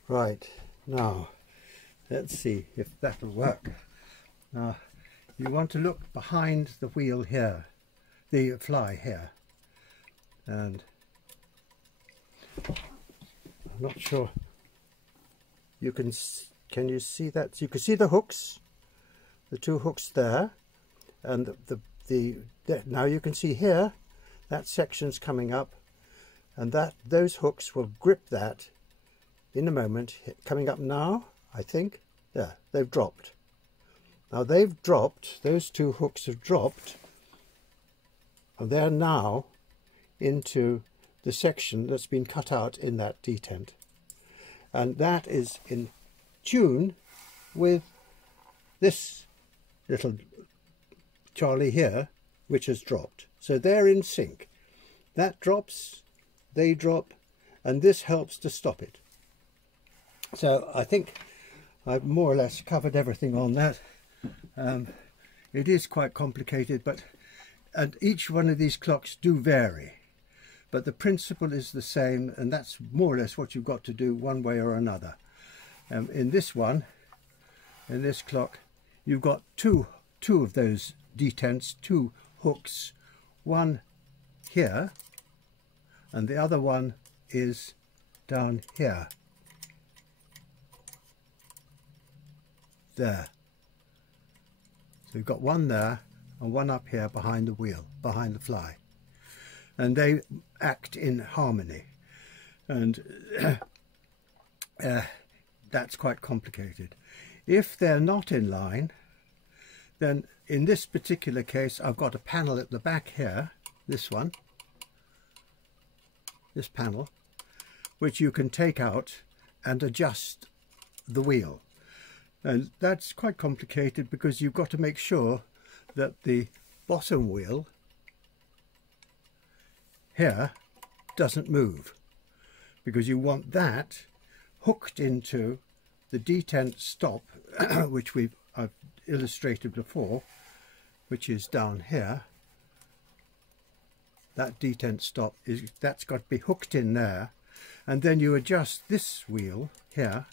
right. Now let's see if that'll work. Now you want to look behind the wheel here, the fly here, and I'm not sure you can you see that? You can see the hooks, the two hooks there, and now you can see here that section's coming up, and those hooks will grip that in a moment. Coming up now, I think. There, they've dropped. Now they've dropped, those two hooks have dropped, and they're now into the section that's been cut out in that detent, and that is in tune with this little Charlie here, which has dropped. So they're in sync. That drops, they drop, and this helps to stop it. So I think I've more or less covered everything on that. It is quite complicated, and each one of these clocks do vary, but the principle is the same, and that's more or less what you've got to do one way or another. In this one, in this clock, you've got two of those detents, two hooks, one here and the other one is down here. There. So we've got one there and one up here behind the wheel, behind the fly, and they act in harmony, and that's quite complicated. If they're not in line, then in this particular case I've got a panel at the back here, this one, this panel, which you can take out and adjust the wheel. And that's quite complicated because you've got to make sure that the bottom wheel here doesn't move, because you want that hooked into the detent stop, which I've illustrated before, which is down here. That detent stop that's got to be hooked in there, and then you adjust this wheel here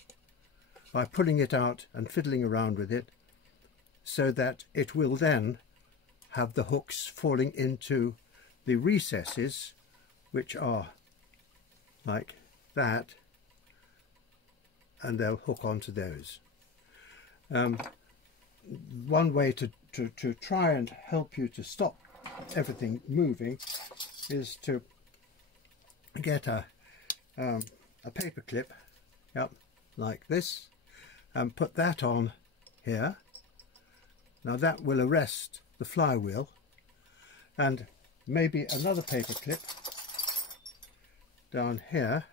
by pulling it out and fiddling around with it, so that it will then have the hooks falling into the recesses, which are like that, and they'll hook onto those. One way to try and help you to stop everything moving is to get a paper clip, yep, like this, and put that on here. Now that will arrest the flywheel, and maybe another paper clip down here,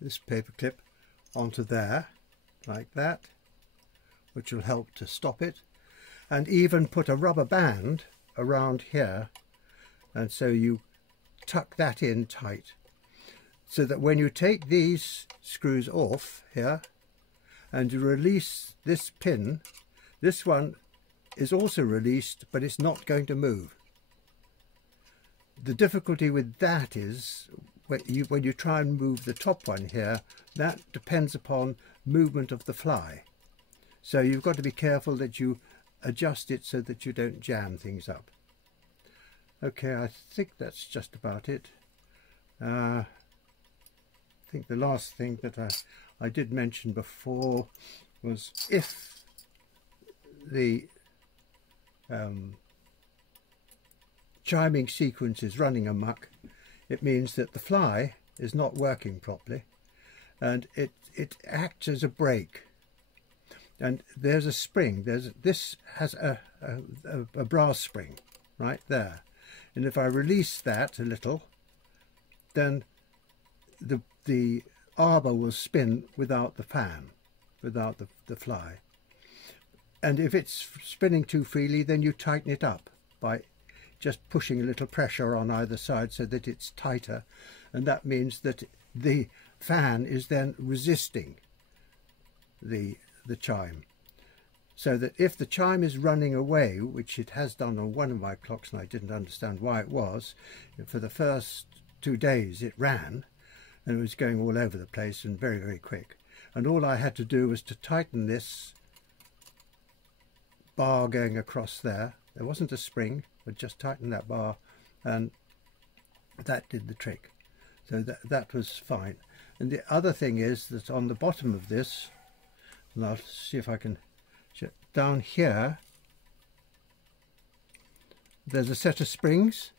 this paper clip onto there like that, which will help to stop it, and even put a rubber band around here, and so you tuck that in tight, so that when you take these screws off here and you release this pin, this one is also released, but it's not going to move. The difficulty with that is when you try and move the top one here, that depends upon movement of the fly. So you've got to be careful that you adjust it so that you don't jam things up. Okay, I think that's just about it. I think the last thing that I did mention before was if the chiming sequence is running amok, it means that the fly is not working properly, and it acts as a brake. And there's a spring. This has a brass spring right there, and if I release that a little, then the arbor will spin without the fan, without the fly. And if it's spinning too freely, then you tighten it up by just pushing a little pressure on either side so that it's tighter, and that means that the fan is then resisting the chime, so that if the chime is running away, which it has done on one of my clocks, and I didn't understand why it was, for the first 2 days it ran and it was going all over the place and very, very quick, and all I had to do was to tighten this bar going across there. There wasn't a spring, but just tighten that bar, and that did the trick. So that was fine. And the other thing is that on the bottom of this, and I'll see if I can, down here there's a set of springs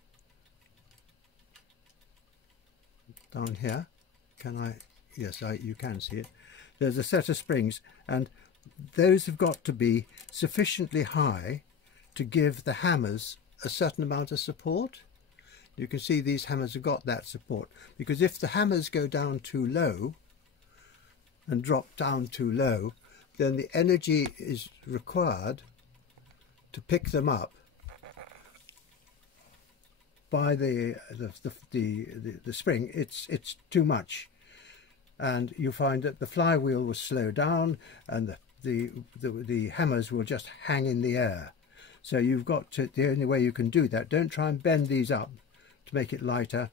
down here. Can I? Yes, you can see it. There's a set of springs, and those have got to be sufficiently high to give the hammers a certain amount of support. You can see these hammers have got that support, because if the hammers go down too low and drop down too low, then the energy is required to pick them up by the spring. It's too much, and you find that the flywheel will slow down, and the hammers will just hang in the air. So you've got to, the only way you can do that, don't try and bend these up to make it lighter.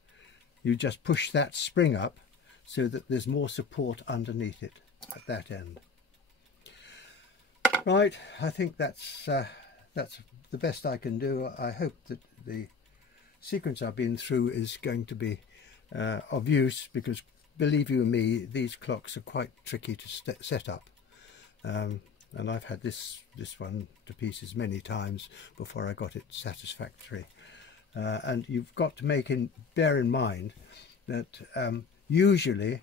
You just push that spring up so that there's more support underneath it at that end. Right, I think that's the best I can do. I hope that the sequence I've been through is going to be of use, because believe you me, these clocks are quite tricky to set up. And I've had this one to pieces many times before I got it satisfactory. And you've got to bear in mind that usually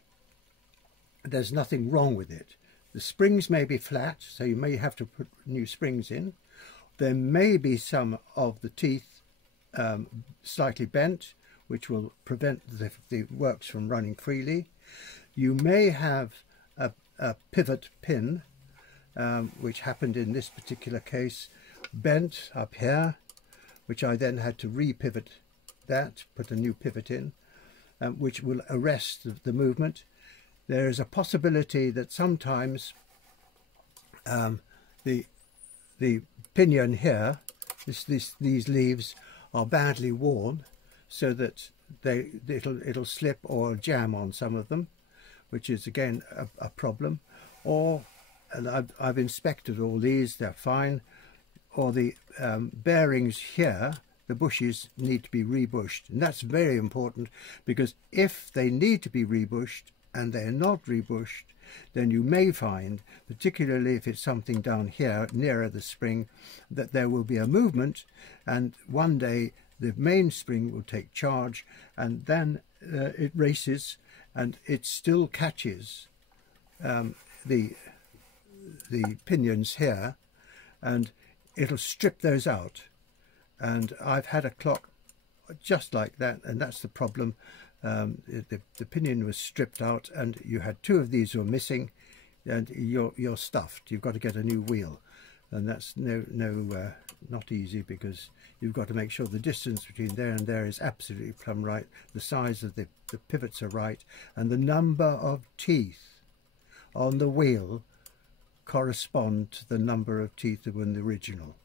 there's nothing wrong with it. The springs may be flat, so you may have to put new springs in. There may be some of the teeth slightly bent, which will prevent the works from running freely. You may have a pivot pin, which happened in this particular case, bent up here, which I then had to re-pivot that, put a new pivot in, which will arrest the movement. There is a possibility that sometimes the pinion here, these leaves are badly worn, so that it'll slip or jam on some of them, which is again a problem, or, and I've inspected all these, they're fine, or the bearings here, the bushes need to be rebushed, and that's very important, because if they need to be rebushed and they're not rebushed, then you may find, particularly if it's something down here nearer the spring, that there will be a movement, and one day the main spring will take charge, and then it races and it still catches the pinions here, and it'll strip those out. And I've had a clock just like that, and that's the problem. The pinion was stripped out, and you had two of these were missing, and you're stuffed. You've got to get a new wheel, and that's not easy, because you've got to make sure the distance between there and there is absolutely plumb right, the size of the pivots are right, and the number of teeth on the wheel correspond to the number of teeth that were in the original.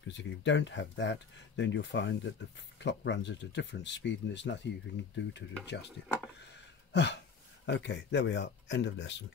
Because if you don't have that, then you'll find that the clock runs at a different speed, and there's nothing you can do to adjust it. Okay, there we are, end of lesson.